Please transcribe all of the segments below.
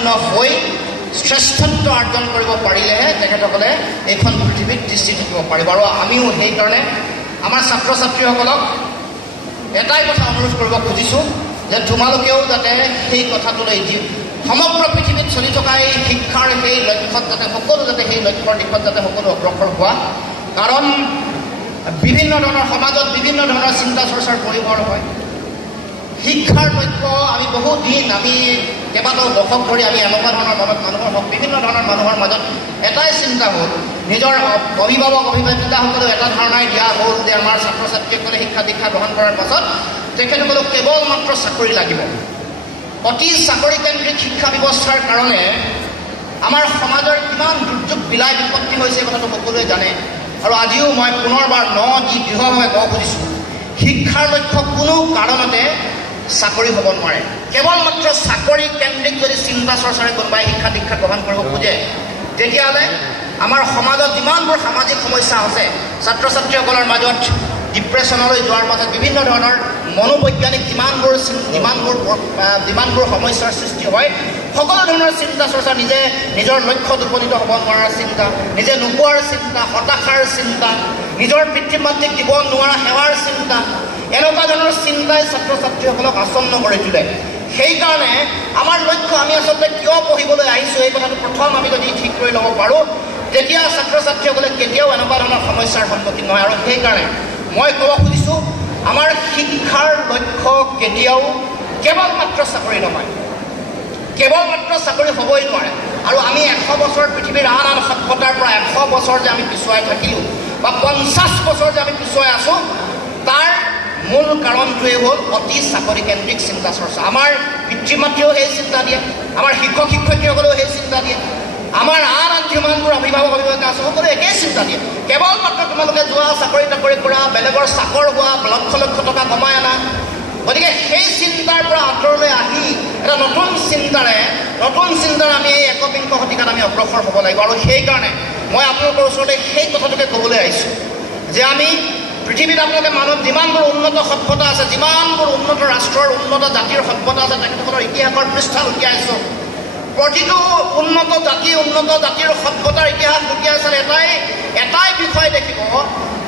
অৱতীৰ্ণ হৈ শ্ৰেষ্ঠত্ব অৰ্জন কৰিব পাৰিলেহে তেখেতসকলে এইখন পৃথিৱীত দৃষ্টি থাকিব পাৰিব। আৰু আমিও সেইকাৰণে আমাৰ ছাত্ৰ ছাত্ৰীসকলক এটাই কথা অনুৰোধ কৰিব খুজিছোঁ যে তোমালোকেও যাতে সেই কথাটোলৈ সমগ্ৰ পৃথিৱীত চলি থকা এই শিক্ষাৰ সেই লক্ষ্যত যাতে সকলো যাতে সেই লক্ষ্যৰ দিশত যাতে সকলো অগ্ৰসৰ হোৱা। কাৰণ বিভিন্ন ধৰণৰ সমাজত বিভিন্ন ধৰণৰ চিন্তা চৰ্চাৰ পৰিবৰ হয়। শিক্ষাৰ লক্ষ্য আমি বহুদিন আমি কেইবাটাও দশক ধৰি আমি এনেকুৱা ধৰণৰ মনত মানুহৰ হওক বিভিন্ন ধৰণৰ মানুহৰ মাজত এটাই চিন্তা হ'ল, নিজৰ অভিভাৱক অভিভাৱিকাসকলেও এটা ধাৰণাই দিয়া হ'ল যে আমাৰ ছাত্ৰ ছাত্ৰীসকলে শিক্ষা দীক্ষা গ্ৰহণ কৰাৰ পাছত তেখেতসকলক কেৱল মাত্ৰ চাকৰি লাগিব। অতি চাকৰিকেন্দ্ৰিক শিক্ষা ব্যৱস্থাৰ কাৰণে আমাৰ সমাজৰ কিমান দুৰ্যোগ বিলাই বিপত্তি হৈছে কথাটো সকলোৱে জানে। আৰু আজিও মই পুনৰবাৰ দৃঢ়ভাৱে ক'ব খুজিছোঁ, শিক্ষাৰ লক্ষ্য কোনো কাৰণতে চাকৰি হ'ব নোৱাৰে। কেৱল মাত্ৰ চাকৰি কেন্দ্ৰিক যদি চিন্তা চৰ্চাৰে কোনোবাই শিক্ষা দীক্ষা গ্ৰহণ কৰিব খোজে তেতিয়াহ'লে আমাৰ সমাজত যিমানবোৰ সামাজিক সমস্যা আছে, ছাত্ৰ ছাত্ৰীসকলৰ মাজত ডিপ্ৰেশ্যনলৈ যোৱাৰ মাজত বিভিন্ন ধৰণৰ মনোবৈজ্ঞানিক যিমানবোৰ সমস্যাৰ সৃষ্টি হয়, সকলো ধৰণৰ চিন্তা চৰ্চা নিজৰ লক্ষ্যত উপনীত হ'ব নোৱাৰাৰ চিন্তা, নিজে নোপোৱাৰ চিন্তা, হতাশাৰ চিন্তা, নিজৰ পিতৃ মাতৃক দিব নোৱাৰা সেৱাৰ চিন্তা, এনেকুৱা ধৰণৰ চিন্তাই ছাত্ৰ ছাত্ৰীসকলক আসন্ন কৰি তোলে। সেইকাৰণে আমাৰ লক্ষ্য আমি আচলতে কিয় পঢ়িবলৈ আহিছোঁ এই কথাটো প্ৰথম আমি যদি ঠিক কৰি ল'ব পাৰোঁ তেতিয়া ছাত্ৰ ছাত্ৰীসকলে কেতিয়াও এনেকুৱা ধৰণৰ সমস্যাৰ সন্মুখীন নহয়। আৰু সেইকাৰণে মই ক'ব খুজিছোঁ, আমাৰ শিক্ষাৰ লক্ষ্য কেতিয়াও কেৱল মাত্ৰ চাকৰি নহয়, কেৱল মাত্ৰ চাকৰি হ'বই নোৱাৰে। আৰু আমি 100 বছৰ পৃথিৱীৰ আন আন সভ্যতাৰ পৰা 100 বছৰ যে আমি পিছুৱাই থাকিলোঁ বা 50 বছৰ যে আমি পিছুৱাই আছোঁ, তাৰ মূল কাৰণটোৱে হ'ল অতি চাকৰিকেন্দ্ৰিক চিন্তা চৰ্চা। আমাৰ পিতৃ মাতৃয়েও সেই চিন্তা দিয়ে, আমাৰ শিক্ষক শিক্ষয়িত্ৰীসকলেও সেই চিন্তা দিয়ে, আমাৰ আন যিমানবোৰ অভিভাৱক অভিভাৱিকা আছে সকলোৱে একেই চিন্তা দিয়ে। কেৱল মাত্ৰ তোমালোকে যোৱা, চাকৰি তাকৰি কৰা, বেলেগৰ চাকৰ হোৱা, লক্ষ লক্ষ টকা কমাই আনা। গতিকে সেই চিন্তাৰ পৰা আঁতৰলৈ আহি এটা নতুন চিন্তাৰে আমি এই 21শ শতিকাত আমি অগ্ৰসৰ হ'ব লাগিব। আৰু সেইকাৰণে মই আপোনালোকৰ ওচৰতে সেই কথাটোকে ক'বলৈ আহিছোঁ যে আমি পৃথিৱীত আপোনালোকে মানুহ যিমানবোৰ উন্নত সভ্যতা আছে, যিমানবোৰ উন্নত ৰাষ্ট্ৰৰ উন্নত জাতিৰ সভ্যতা আছে, তেখেতসকলৰ ইতিহাসৰ পৃষ্ঠা লুটিয়াইছোঁ। প্ৰতিটো উন্নত জাতিৰ সভ্যতাৰ ইতিহাস লুটিয়াই চালে এটাই বিষয় দেখিব,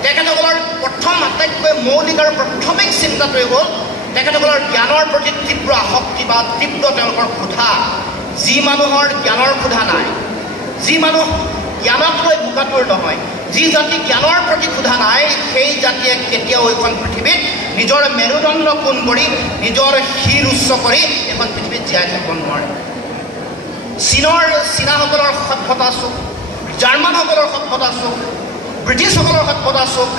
তেখেতসকলৰ প্ৰথম আটাইতকৈ মৌলিক আৰু প্ৰাথমিক চিন্তাটোৱে হ'ল তেখেতসকলৰ জ্ঞানৰ প্ৰতি তীব্ৰ আসক্তি বা তীব্ৰ তেওঁলোকৰ ক্ষুধা। যি মানুহৰ জ্ঞানৰ ক্ষুধা নাই, যি মানুহ জ্ঞানক লৈ বোকাটোৰ নহয়, যি জাতি জ্ঞানৰ প্ৰতি ক্ষুধা নাই, সেই জাতিয়ে কেতিয়াও এইখন পৃথিৱীত নিজৰ মেৰুদণ্ড পোন কৰি নিজৰ শিৰ উচ্চ কৰি এইখন পৃথিৱীত জীয়াই থাকিব নোৱাৰে। চীনাসকলৰ সভ্যতা চোক, জাৰ্মানসকলৰ সভ্যতা চোক, ব্ৰিটিছসকলৰ সভ্যতা চোক,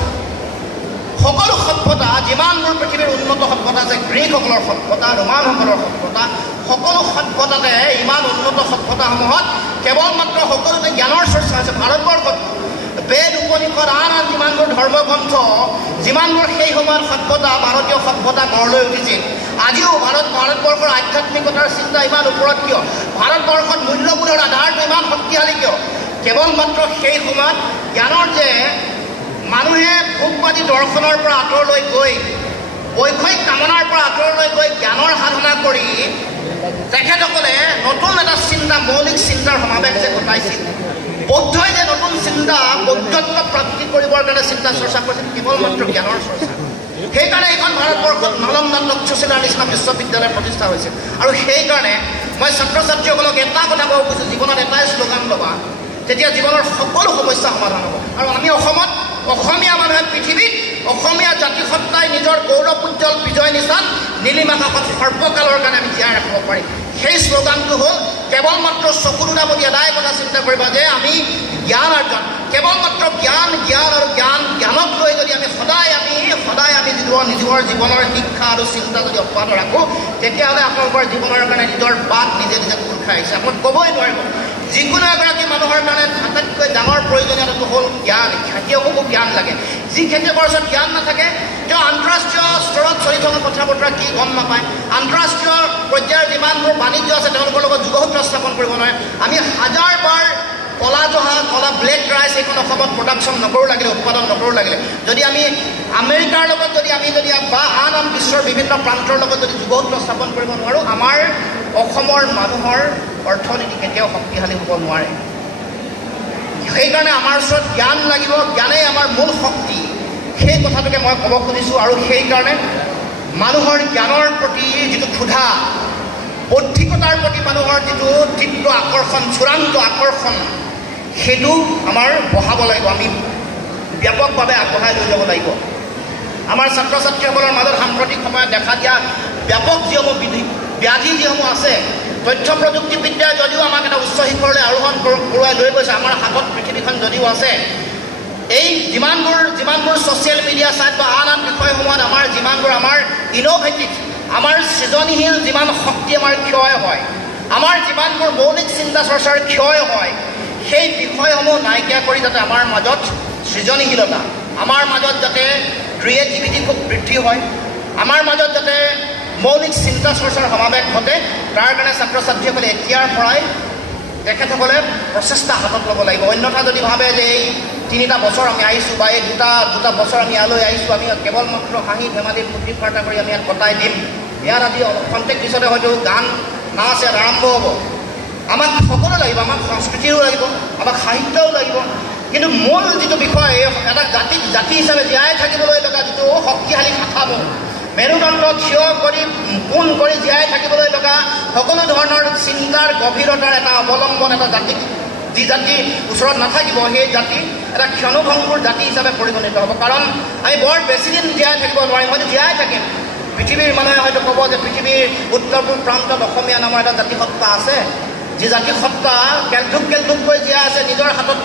সকলো সভ্যতা যিমানবোৰ পৃথিৱীৰ উন্নত সভ্যতা আছে, গ্ৰীকসকলৰ সভ্যতা, ৰোমানসকলৰ সভ্যতা, সকলো সভ্যতাতে ইমান উন্নত সভ্যতাসমূহত কেৱল মাত্ৰ সকলোতে জ্ঞানৰ চৰ্চা হৈছে। ভাৰতবৰ্ষত বেদ উপনিষদ আন যিমানবোৰ ধৰ্মগ্ৰন্থ, যিমানবোৰ সেই সময়ত সভ্যতা, ভাৰতীয় সভ্যতা গঢ় লৈ উঠিছিল, আজিও ভাৰতবৰ্ষৰ আধ্যাত্মিকতাৰ চিন্তা ইমান ওপৰত কিয়? ভাৰতবৰ্ষত মূল্যবোধৰ আধাৰটো ইমান শক্তিশালী কিয়? কেৱল মাত্ৰ সেই সময়ত জ্ঞানৰ যে মানুহে ভোগবাদী দৰ্শনৰ পৰা আঁতৰলৈ গৈ, বৈষয়িক কামনাৰ পৰা আঁতৰলৈ গৈ জ্ঞানৰ সাধনা কৰি তেখেতসকলে নতুন এটা চিন্তা, মৌলিক চিন্তাৰ সমাৱেশ যে ঘটাইছিল। বৌদ্ধই যে নতুন চিন্তা, বৌদ্ধত্ব প্ৰাপ্তি কৰিবৰ কাৰণে চিন্তা চৰ্চা কৰিছিল, কেৱল মাত্ৰ জ্ঞানৰ চৰ্চা। সেইকাৰণে এইখন ভাৰতবৰ্ষত নালন্দা তক্ষশিলাৰ নিচিনা বিশ্ববিদ্যালয় প্ৰতিষ্ঠা হৈছিল। আৰু সেইকাৰণে মই ছাত্ৰ ছাত্ৰীসকলক এটা কথা ক'ব খুজিছোঁ, জীৱনত এটাই শ্লোগান ল'বা, তেতিয়া জীৱনৰ সকলো সমস্যা সমাধান হ'ব। আৰু আমি অসমত অসমীয়া মানুহে পৃথিৱীত অসমীয়া জাতিসত্তাই নিজৰ গৌৰৱ উজ্জ্বল বিজয় নিচান নীলিমা আকাশত সৰ্বকালৰ কাৰণে আমি জীয়াই ৰাখিব পাৰিম। সেই শ্লোগানটো হ'ল কেৱল মাত্ৰ চকু দুটামতি এটাই কথা চিন্তা কৰিবা যে আমি জ্ঞান অৰ্জন, কেৱল মাত্ৰ জ্ঞান আৰু জ্ঞানক লৈ যদি আমি সদায় আমি নিজৰ জীৱনৰ শিক্ষা আৰু চিন্তা যদি অব্যাহত ৰাখোঁ, তেতিয়াহ'লে আপোনালোকৰ জীৱনৰ কাৰণে নিজৰ বাট নিজে খোল খাই আহিছে। আপোনাক ক'বই নোৱাৰিব। যিকোনো এগৰাকী মানুহৰ কাৰণে আটাইতকৈ ডাঙৰ প্ৰয়োজনীয়তাটো হ'ল জ্ঞান। খেতিয়ককো জ্ঞান লাগে। যি খেতিয়কৰ ওচৰত জ্ঞান নাথাকে, তেওঁ আন্তঃৰাষ্ট্ৰীয় স্তৰত চলি থকা কথা বতৰা কি গম নাপায়, আন্তঃৰাষ্ট্ৰীয় পৰ্যায়ৰ যিমানবোৰ বাণিজ্য আছে তেওঁলোকৰ লগত যোগসূত্ৰ স্থাপন কৰিব নোৱাৰে। আমি হাজাৰবাৰ কলা ব্লেক ৰাইচ এইখন অসমত প্ৰডাকশ্যন নকৰোঁ লাগিলে, উৎপাদন নকৰোঁ লাগিলে, যদি আমি আমেৰিকাৰ লগত যদি বা আন বিশ্বৰ বিভিন্ন প্ৰান্তৰ লগত যদি যোগসূত্ৰ স্থাপন কৰিব নোৱাৰোঁ, আমাৰ অসমৰ মানুহৰ অৰ্থনীতি কেতিয়াও শক্তিশালী হ'ব নোৱাৰে। সেইকাৰণে আমাৰ ওচৰত জ্ঞান লাগিব, জ্ঞানেই আমাৰ মূল শক্তি, সেই কথাটোকে মই ক'ব খুজিছোঁ। আৰু সেইকাৰণে মানুহৰ জ্ঞানৰ প্ৰতি যিটো ক্ষুধা, বৌদ্ধিকতাৰ প্ৰতি মানুহৰ যিটো তীব্ৰ আকৰ্ষণ, চূড়ান্ত আকৰ্ষণ, সেইটো আমাৰ বঢ়াব লাগিব, আমি ব্যাপকভাৱে আগবঢ়াই লৈ যাব লাগিব। আমাৰ ছাত্ৰ ছাত্ৰীসকলৰ মাজত সাম্প্ৰতিক সময়ত দেখা দিয়া ব্যাপক যিসমূহ ব্যাধি যিসমূহ আছে, তথ্য প্ৰযুক্তিবিদ্যাই যদিও আমাক এটা উচ্চ শিখৰলৈ আৰোহণ কৰোৱাই লৈ গৈছে, আমাৰ হাতত পৃথিৱীখন যদিও আছে, এই যিমানবোৰ ছ'চিয়েল মিডিয়া ছাইট বা আন বিষয়সমূহত আমাৰ যিমানবোৰ আমাৰ ইন'ভেটিভ, আমাৰ সৃজনীশীল যিমান শক্তি আমাৰ ক্ষয় হয়, আমাৰ যিমানবোৰ মৌলিক চিন্তা চৰ্চাৰ ক্ষয় হয়, সেই বিষয়সমূহ নাইকিয়া কৰি যাতে আমাৰ মাজত সৃজনীশীলতা, আমাৰ মাজত যাতে ক্ৰিয়েটিভিটি খুব বৃদ্ধি হয়, আমাৰ মাজত যাতে মৌলিক চিন্তা চৰ্চাৰ সমাৱেশ ঘটে, তাৰ কাৰণে ছাত্ৰ ছাত্ৰীসকলে এতিয়াৰ পৰাই তেখেতসকলে প্ৰচেষ্টা হাতত ল'ব লাগিব। অন্যথা যদি ভাবে যে এই 3টা বছৰ আমি আহিছোঁ বা এই দুটা বছৰ আমি ইয়ালৈ আহিছোঁ, আমি কেৱল মাত্ৰ হাঁহি ধেমালি ফূৰ্তি ফাৰ্তা কৰি আমি ইয়াত কটাই দিম, ইয়াত আজি খন্তেক পিছতে হয়তো গান নাচ ইয়াত আৰম্ভ হ'ব। আমাক সকলো লাগিব, আমাক সংস্কৃতিও লাগিব, আমাক সাহিত্যও লাগিব, কিন্তু মূল যিটো বিষয়, এটা জাতি হিচাপে জীয়াই থাকিবলৈ লগা যিটো শক্তিশালী শাখাব, মেৰুদণ্ড থিয় কৰি পোন কৰি জীয়াই থাকিবলৈ লগা সকলো ধৰণৰ চিন্তাৰ গভীৰতাৰ এটা অৱলম্বন, এটা জাতি, যি জাতি ওচৰত নাথাকিব, সেই জাতি এটা ক্ষণভংগুৰ জাতি হিচাপে পৰিগণিত হ'ব। কাৰণ আমি বৰ বেছিদিন জীয়াই থাকিব নোৱাৰিম, হয়তো জীয়াই থাকিম। পৃথিৱীৰ মানুহে হয়তো ক'ব যে পৃথিৱীৰ উত্তৰ পূব প্ৰান্তত অসমীয়া নামৰ এটা জাতিসত্তা আছে, যি জাতিসত্তা কেলধুককৈ জীয়াই আছে, নিজৰ হাতত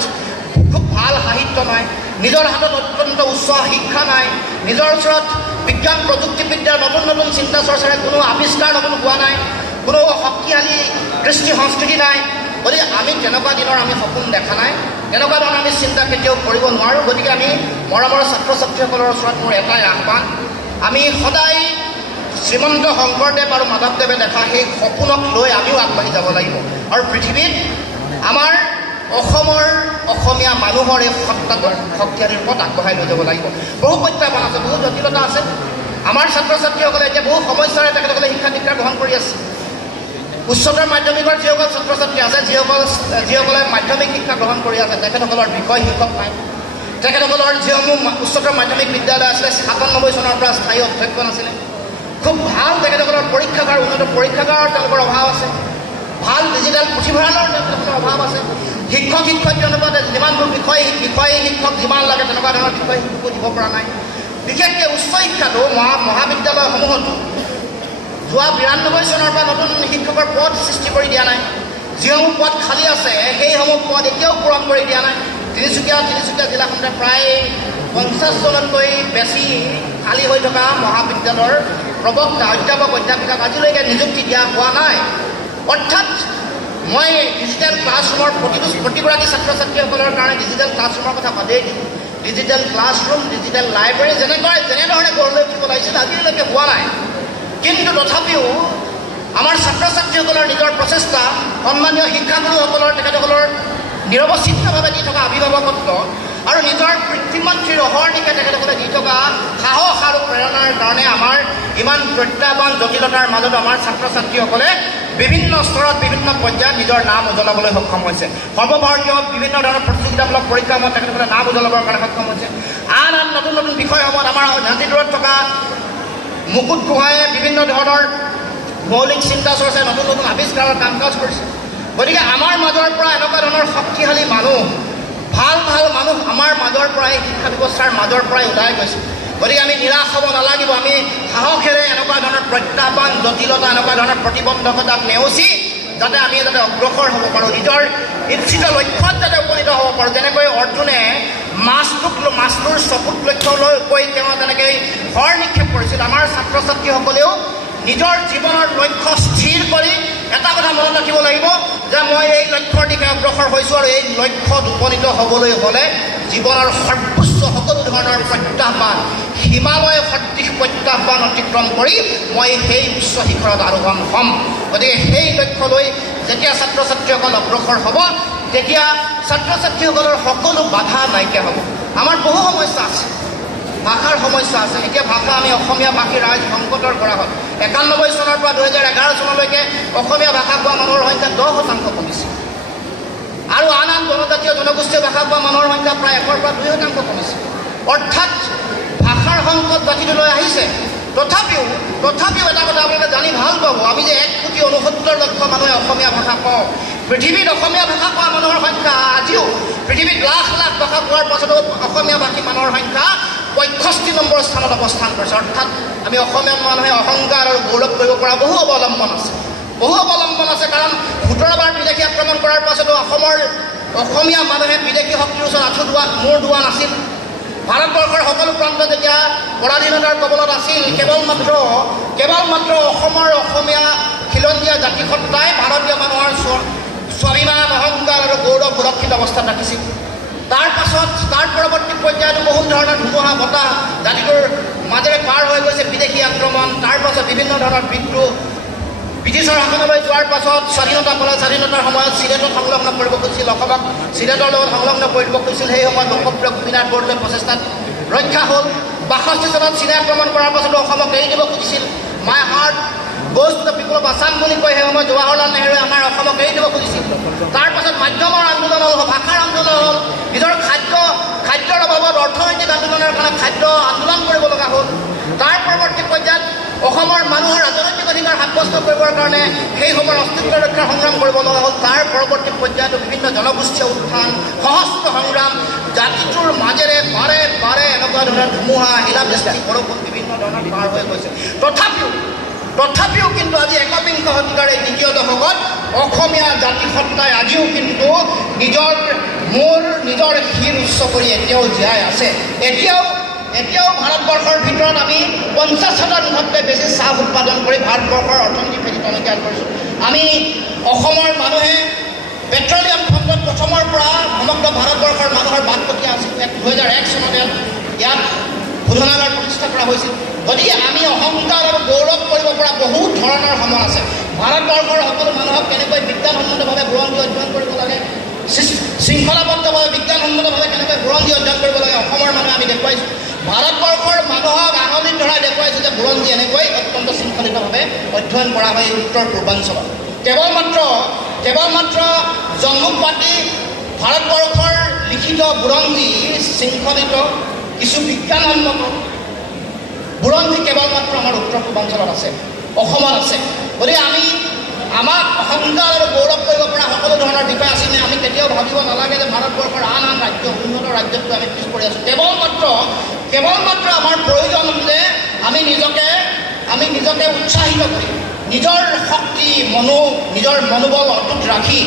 খুব ভাল সাহিত্য নাই, নিজৰ হাতত অত্যন্ত উচ্চ শিক্ষা নাই, নিজৰ ওচৰত বিজ্ঞান প্ৰযুক্তিবিদ্যাৰ নতুন নতুন চিন্তা চৰ্চাৰে কোনো আৱিষ্কাৰ নতুন হোৱা নাই, কোনো শক্তিশালী কৃষ্টি সংস্কৃতি নাই। গতিকে আমি তেনেকুৱা দিনৰ আমি সপোন দেখা নাই, তেনেকুৱা ধৰণৰ আমি চিন্তা কেতিয়াও কৰিব নোৱাৰোঁ। গতিকে আমি মৰমৰ ছাত্ৰ ছাত্ৰীসকলৰ ওচৰত মোৰ এটাই আহ্বান, আমি সদায় শ্ৰীমন্ত শংকৰদেৱ আৰু মাধৱদেৱে দেখা সেই সপোনক লৈ আমিও আগবাঢ়ি যাব লাগিব। আৰু পৃথিৱীত আমাৰ অসমৰ অসমীয়া মানুহৰ এই সত্তাটোক শক্তিশালী ৰূপত আগবঢ়াই লৈ যাব লাগিব। বহু প্ৰত্যাহ্বান আছে, বহু জটিলতা আছে। আমাৰ ছাত্ৰ ছাত্ৰীসকলে এতিয়া বহু সমস্যাৰে তেখেতসকলে শিক্ষা দীক্ষা গ্ৰহণ কৰি আছে। উচ্চতৰ মাধ্যমিকৰ যিসকল ছাত্ৰ ছাত্ৰী আছে, যিসকলে মাধ্যমিক শিক্ষা গ্ৰহণ কৰি আছে, তেখেতসকলৰ বিষয় শিক্ষক নাই। তেখেতসকলৰ যিসমূহ উচ্চতৰ মাধ্যমিক বিদ্যালয় আছিলে 97 চনৰ পৰা স্থায়ী অধ্যক্ষ নাছিলে। খুব ভাল তেখেতসকলৰ পৰীক্ষাগাৰ, উন্নত পৰীক্ষাগাৰৰ তেওঁলোকৰ অভাৱ আছে। ভাল ডিজিটেল পুথিভঁৰালৰ তেওঁলোকৰ অভাৱ আছে। শিক্ষক শিক্ষয়িত্ৰী অনুপাতে যিমানবোৰ বিষয় শিক্ষক যিমান লাগে তেনেকুৱা ধৰণৰ বিষয় শিক্ষকো দিব পৰা নাই। বিশেষকৈ উচ্চ শিক্ষাটো মহাবিদ্যালয়সমূহতো যোৱা 92 চনৰ পৰা নতুন শিক্ষকৰ পদ সৃষ্টি কৰি দিয়া নাই। যিসমূহ পদ খালী আছে সেইসমূহ পদ এতিয়াও পূৰণ কৰি দিয়া নাই। তিনিচুকীয়া জিলাখনতে প্ৰায় 50 জনতকৈ বেছি খালী হৈ থকা মহাবিদ্যালয়ৰ প্ৰবক্তা অধ্যাপক অধ্যাপিকাক আজিলৈকে নিযুক্তি দিয়া হোৱা নাই। অৰ্থাৎ মই ডিজিটেল ক্লাছৰুমৰ প্ৰতিগৰাকী ছাত্ৰ ছাত্ৰীসকলৰ কাৰণে ডিজিটেল ক্লাছৰুমৰ কথা বাদেই দিওঁ। ডিজিটেল ক্লাছৰুম, ডিজিটেল লাইব্ৰেৰী যেনেধৰণে গঢ় লৈ উঠিব লাগিছিল আজিলৈকে হোৱা নাই। কিন্তু তথাপিও আমাৰ ছাত্ৰ ছাত্ৰীসকলৰ নিজৰ প্ৰচেষ্টা, সন্মানীয় শিক্ষাগুৰুসকলৰ তেখেতসকলৰ নিৰৱচ্ছিন্নভাৱে দি থকা অভিভাৱকত্ব আৰু নিজৰ পিতৃমাতৃৰ অহৰ্নিশে তেখেতসকলে দি থকা সাহস আৰু প্ৰেৰণাৰ কাৰণে আমাৰ ইমান প্ৰত্যাহ্বান জটিলতাৰ মাজত আমাৰ ছাত্ৰ ছাত্ৰীসকলে বিভিন্ন স্তৰত বিভিন্ন পৰ্যায়ত নিজৰ নাম উজ্বলাবলৈ সক্ষম হৈছে। সৰ্বভাৰতীয় বিভিন্ন ধৰণৰ প্ৰতিযোগিতামূলক পৰীক্ষাসমূহত তেখেতসকলে নাম উজ্বলাবৰ কাৰণে সক্ষম হৈছে। আন নতুন নতুন বিষয়সমূহত আমাৰ ঝাঁচীদূৰত থকা মুকুট গোহাঁয়ে বিভিন্ন ধৰণৰ মৌলিক চিন্তা চৰ্চাই নতুন নতুন আৱিষ্কাৰৰ কাম কাজ কৰিছে। গতিকে আমাৰ মাজৰ পৰা এনেকুৱা ধৰণৰ শক্তিশালী মানুহ, ভাল মানুহ আমাৰ মাজৰ পৰাই, শিক্ষা ব্যৱস্থাৰ মাজৰ পৰাই ওলাই গৈছে। গতিকে আমি নিৰাশ হ'ব নালাগিব। আমি সাহসেৰে এনেকুৱা ধৰণৰ প্ৰত্যাহ্বান, জটিলতা, এনেকুৱা ধৰণৰ প্ৰতিবন্ধকতাক নেওচি যাতে আমি অগ্ৰসৰ হ'ব পাৰোঁ, নিজৰ ইচ্ছিত লক্ষ্যত যাতে উপনীত হ'ব পাৰোঁ। যেনেকৈ অৰ্জুনে মাছটোৰ চকুত লক্ষ্য লৈ তেওঁ তেনেকৈ শৰ নিক্ষেপ কৰিছিল, আমাৰ ছাত্ৰ ছাত্ৰীসকলেও নিজৰ জীৱনৰ লক্ষ্য স্থিৰ কৰি এটা কথা মনত ৰাখিব লাগিব যে মই এই লক্ষ্যৰ দিশে অগ্ৰসৰ হৈছোঁ আৰু এই লক্ষ্যত উপনীত হ'বলৈ হ'লে জীৱনৰ সৰ্বোচ্চ সকলো ধৰণৰ প্ৰত্যাহ্বান, হিমালয় সদৃশ প্ৰত্যাহ্বান অতিক্ৰম কৰি মই সেই উচ্চ শিখৰত আৰোহণ হ'ম। গতিকে সেই লক্ষ্য লৈ যেতিয়া ছাত্ৰ ছাত্ৰীসকল অগ্ৰসৰ হ'ব, তেতিয়া ছাত্ৰ ছাত্ৰীসকলৰ সকলো বাধা নাইকিয়া হ'ব। আমাৰ বহু সমস্যা আছে, ভাষাৰ সমস্যা আছে। এতিয়া ভাষা আমি অসমীয়া ভাষী ৰাইজ সংকটৰ পৰা হ'ল 91 চনৰ পৰা 2011 চনলৈকে অসমীয়া ভাষা কোৱা মানুহৰ সংখ্যা 10% কমিছে আৰু আন আন জনজাতীয় জনগোষ্ঠীয় ভাষা কোৱা মানুহৰ সংখ্যা প্ৰায় 1 পৰা 2% কমিছে। অৰ্থাৎ ভাষাৰ সংকট জাতিটোলৈ আহিছে। তথাপিও এটা কথা আপোনালোকে জানি ভাল পাব, আমি যে 1,69,00,000 মানুহে অসমীয়া ভাষা কওঁ, পৃথিৱীত অসমীয়া ভাষা কোৱা মানুহৰ সংখ্যা আজিও পৃথিৱীত লাখ লাখ ভাষা কোৱাৰ পাছতো অসমীয়া ভাষী মানুহৰ সংখ্যা 65 নম্বৰ স্থানত অৱস্থান কৰিছে। অৰ্থাৎ আমি অসমীয়া মানুহে অহংকাৰ আৰু গৌৰৱ কৰিব পৰা বহু অৱলম্বন আছে। কাৰণ 17 বাৰ বিদেশী আক্ৰমণ কৰাৰ পাছতো অসমীয়া মানুহে বিদেশী শক্তিৰ ওচৰত মূৰ দোৱা নাছিল। ভাৰতবৰ্ষৰ সকলো প্ৰান্ত যেতিয়া পৰাধীনতাৰ কবলত আছিল, কেৱল মাত্ৰ অসমীয়া খিলঞ্জীয়া জাতিসত্তাই ভাৰতীয় মানুহৰ স্বাভিমান, অহংকাৰ আৰু গৌৰৱ সুৰক্ষিত অৱস্থাত ৰাখিছিল। তাৰ পৰৱৰ্তী পৰ্যায়তো বহুত ধৰণৰ ধুমুহা বতাহ জাতিটোৰ মাজেৰে পাৰ হৈ গৈছে। বিদেশী আক্ৰমণ, তাৰ পাছত বিভিন্ন ধৰণৰ বিদ্ৰোহ, ব্ৰিটিছৰ শাসনলৈ যোৱাৰ পাছত স্বাধীনতাৰ সময়ত চিলেটত সংলগ্ন কৰিব খুজিছিল, অসমক চিলেটৰ লগত সংলগ্ন কৰিব খুজিছিল। সেই সময়ত লোকপ্ৰিয় গোপীনাথ বৰদলৈ প্ৰচেষ্টাত ৰক্ষা হ'ল। 62 চনত চীনে আক্ৰমণ কৰাৰ পাছতো অসমক এৰি দিব খুজিছিল। My heart goes to the people of Assam বুলি কৈ সেই সময়ত জৱাহৰলাল নেহৰুৱে আমাৰ অসমক এৰি দিব খুজিছিল। তাৰ পাছত মাধ্যমৰ আন্দোলন হ'ল, ভাষাৰ আন্দোলন হ'ল, নিজৰ খাদ্যৰ অভাৱত অৰ্থনৈতিক আন্দোলনৰ কাৰণে খাদ্য আন্দোলন কৰিব লগা হ'ল। তাৰ পৰৱৰ্তী পৰ্যায়ত অসমৰ মানুহৰ ৰাজনৈতিক অধিকাৰ সাব্যস্ত কৰিবৰ কাৰণে সেই সময়ৰ অস্তিত্ব ৰক্ষাৰ সংগ্ৰাম কৰিব লগা হ'ল। তাৰ পৰৱৰ্তী পৰ্যায়তো বিভিন্ন জনগোষ্ঠীয় উত্থান, সশস্ত্ৰ সংগ্ৰাম, জাতিটোৰ মাজেৰে বাৰে এনেকুৱা ধৰণৰ ধুমুহা, শিলাবৃষ্টি, বৰষুণ বিভিন্ন ধৰণৰ পাৰ হৈ গৈছে। তথাপিও কিন্তু আজি 21শ শতিকাৰ এই দ্বিতীয় দশকত অসমীয়া জাতিসত্তাই আজিও কিন্তু নিজৰ শিৰ উচ্চ কৰি এতিয়াও জীয়াই আছে। এতিয়াও ভাৰতবৰ্ষৰ ভিতৰত আমি 50%তকৈ বেছি চাহ উৎপাদন কৰি ভাৰতবৰ্ষৰ অৰ্থনীতি ফেৰি টনকিয়াল কৰিছোঁ। আমি অসমৰ মানুহে পেট্ৰলিয়াম খণ্ডত প্ৰথমৰ পৰা সমগ্ৰ ভাৰতবৰ্ষৰ মানুহৰ বাটপটীয়া আছিল। 2001 চনত ইয়াত শোধনাগাৰ প্ৰতিষ্ঠা কৰা হৈছিল। গতিকে আমি অহংকাৰ আৰু গৌৰৱ কৰিব পৰা বহুত ধৰণৰ সমল আছে। ভাৰতবৰ্ষৰ সকলো মানুহক কেনেকৈ বিজ্ঞানসন্মতভাৱে বুৰঞ্জী অধ্যয়ন কৰিব লাগে, শৃংখলাবদ্ধভাৱে বিজ্ঞানসন্মতভাৱে কেনেকৈ বুৰঞ্জী অধ্যয়ন কৰিব লাগে, অসমৰ মানুহে আমি দেখুৱাইছোঁ। ভাৰতবৰ্ষৰ মানুহক আঙুলিত ধৰাই দেখুৱাইছোঁ যে বুৰঞ্জী এনেকৈ অত্যন্ত শৃংখলিতভাৱে অধ্যয়ন কৰা হয় উত্তৰ পূৰ্বাঞ্চলত। কেৱল মাত্ৰ জম্মুক পাতি ভাৰতবৰ্ষৰ লিখিত বুৰঞ্জী শৃংখলিত কিছু বিজ্ঞানসন্মত বুৰঞ্জী কেৱল মাত্ৰ আমাৰ উত্তৰ পূৰ্বাঞ্চলত আছে, অসমত আছে। গতিকে আমাক অহংকাৰ আৰু গৌৰৱ কৰিব পৰা সকলো ধৰণৰ বিষয় আছে। আমি কেতিয়াও ভাবিব নালাগে যে ভাৰতবৰ্ষৰ আন ৰাজ্য, উন্নত ৰাজ্যতকৈ আমি পিছ পৰি আছোঁ। কেৱল মাত্ৰ আমাৰ প্ৰয়োজন যে আমি নিজকে উৎসাহিত কৰি নিজৰ শক্তি নিজৰ মনোবল অটুট ৰাখি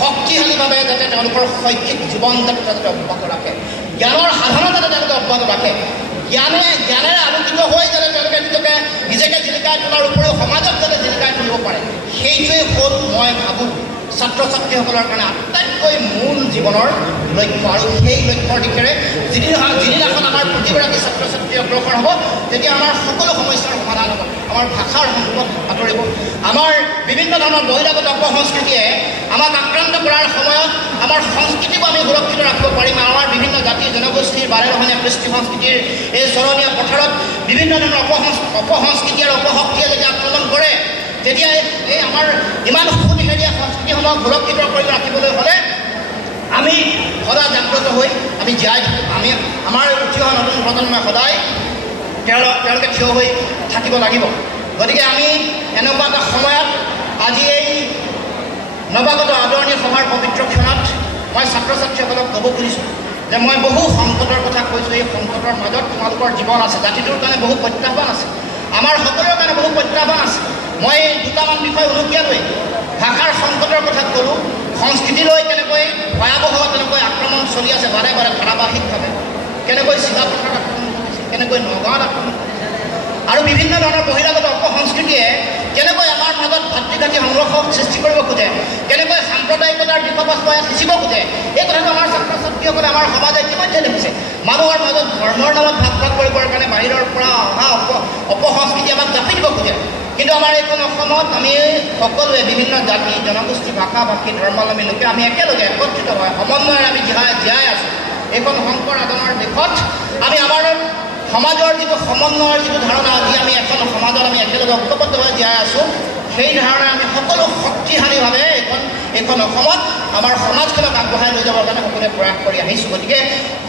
শক্তিশালীভাৱে যাতে তেওঁলোকৰ শৈক্ষিক জীৱন যাতে অব্যাহত ৰাখে, জ্ঞানৰ সাধনা যাতে তেওঁলোকে অব্যাহত ৰাখে, জ্ঞানেৰে আলোকিত হৈ যাতে তেওঁলোকে নিজকে জিলিকাই তোলাৰ উপৰিও সমাজক যাতে জিলিকাই তুলিব পাৰে, সেইটোৱেই হ'ল মই ভাবোঁ ছাত্ৰ ছাত্ৰীসকলৰ কাৰণে আটাইতকৈ মূল জীৱনৰ লক্ষ্য। আৰু সেই লক্ষ্যৰ দিশেৰে যিদিনাখন আমাৰ প্ৰতিগৰাকী ছাত্ৰ ছাত্ৰী অগ্ৰসৰ হ'ব, তেতিয়া আমাৰ সকলো সমস্যাৰ সমাধান হ'ব। আমাৰ ভাষাৰ সংকট আঁতৰিব। আমাৰ বিভিন্ন ধৰণৰ বহিৰাগত অপসংস্কৃতিয়ে আমাক আক্ৰান্ত কৰাৰ সময়ত আমাৰ সংস্কৃতিকো আমি সুৰক্ষিত ৰাখিব পাৰিম। আমাৰ বিভিন্ন জাতি জনগোষ্ঠীৰ বাৰেৰহণীয়া কৃষ্টি সংস্কৃতিৰ এই চৰণীয়া পথাৰত বিভিন্ন ধৰণৰ অপসংস্কৃতি আৰু অপশক্তিয়ে যেতিয়া আক্ৰমণ কৰে, তেতিয়া এই আমাৰ ইমান সুনিহেৰীয়া সংস্কৃতিসমূহক সুৰক্ষিত কৰি ৰাখিবলৈ হ'লে আমি সদায় জাগ্ৰত হৈ আমি জীয়াই আমাৰ উঠি অহা নতুন প্ৰজন্মই সদায় তেওঁলোকে থিয় হৈ থাকিব লাগিব। গতিকে আমি এনেকুৱা এটা সময়ত আজি এই নৱাগত আদৰণি সভাৰ পবিত্ৰ ক্ষণত মই ছাত্ৰ ছাত্ৰীসকলক ক'ব খুজিছোঁ যে মই বহু সংকটৰ কথা কৈছোঁ। এই সংকটৰ মাজত তোমালোকৰ জীৱন আছে, জাতিটোৰ কাৰণে বহু প্ৰত্যাহ্বান আছে, আমাৰ সকলোৰে কাৰণে বহু প্ৰত্যাহ্বান আছে। মই দুটামান বিষয় উনুকিয়ালৈ ভাষাৰ সংকটৰ কথা ক'লোঁ, সংস্কৃতিলৈ কেনেকৈ ভয়াৱহ তেনেকৈ আক্ৰমণ চলি আছে বাৰে ধাৰাবাহিকভাৱে, কেনেকৈ চিলাপথাৰত আক্ৰমণ কৰিছে, কেনেকৈ নগাঁৱত আক্ৰমণ কৰিছে, আৰু বিভিন্ন ধৰণৰ বহিৰাগত অপসংস্কৃতিয়ে কেনেকৈ আমাৰ মাজত ভাতৃঘাতী সংঘৰ্ষ সৃষ্টি কৰিব খোজে, কেনেকৈ সাম্প্ৰদায়িকতাৰ বিষয়বস্তু সিঁচিব খোজে। এই কথাটো আমাৰ ছাত্ৰ ছাত্ৰীসকলে আমাৰ সমাজে ইতিমধ্যে দেখিছে। মানুহৰ মাজত ধৰ্মৰ নামত ভাগ কৰিবৰ কাৰণে বাহিৰৰ পৰা অহা অপসংস্কৃতি আমাক জাপি দিব খোজে। কিন্তু আমাৰ এইখন অসমত আমি সকলোৱে বিভিন্ন জাতি জনগোষ্ঠী ভাষা ভাষী ধৰ্মাৱলম্বী লোকে আমি একেলগে একত্ৰিত হয় সমন্বয়েৰে আমি জীয়াই আছোঁ। এইখন শংকৰ আদনৰ দেশত আমি আমাৰ সমাজৰ যিটো সমন্বয়ৰ যিটো ধাৰণা, আজি আমি এখন সমাজত আমি একেলগে ঐক্যবদ্ধভাৱে জীয়াই আছোঁ, সেই ধাৰণা আমি সকলো শক্তিশালীভাৱে এইখন অসমত আমাৰ সমাজখনক আগবঢ়াই লৈ যাবৰ কাৰণে সকলোৱে প্ৰয়াস কৰি আহিছোঁ। গতিকে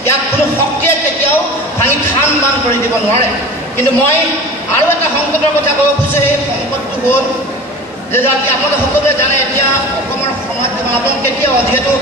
ইয়াক কোনো শক্তিয়ে কেতিয়াও ভাঙি থান বান কৰি দিব নোৱাৰে। কিন্তু মই আৰু এটা সংকটৰ কথা ক'ব খুজিছোঁ। সেই সংকটটো হ'ল যে আপোনালোকে সকলোৱে জানে এতিয়া অসমৰ সমাজ জীৱন আপোনালোক কেতিয়াও যিহেতু